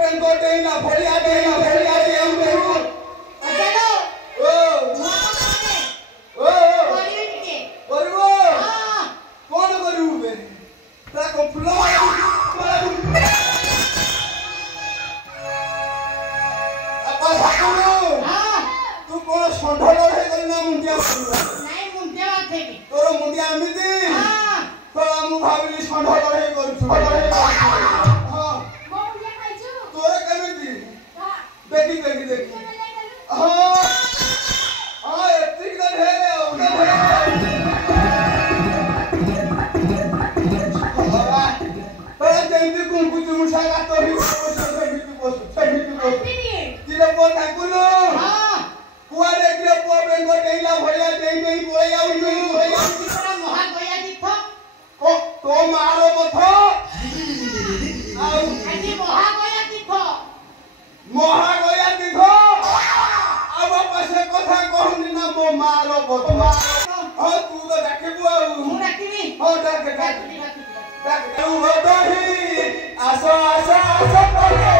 पेंको देना भलिया दे हम देखो अजलो ओ ओ करियो के करबो हां कौन करू बे ताको फुला अपा हाकुनु हां तू कोन संढल हे गलना मुंडिया नाही मुंडिया वाथे की तोर मुंडिया एमिति हां तो मु भाबिली संढल हे करछु हां मुंडिया खाइछु तोर केमिति हां देखी हां हां एतिक दिन हे उधर पर जेंति कुंकुति मुसागा तो ही सेमिति तिले को ठाकुलो हां कुआरे के पो बेंगो देला भलिया देई बोले आउनु पूरा महा गया दिखो को तो मारो मथो आउ आजी महा गया दिखो महा गया दिखो अब पासे कथा कहूनी ना मो मारो बतो हो तू तो डाकेबो मु डाकिबी हो डाक तू हो दही आसो करे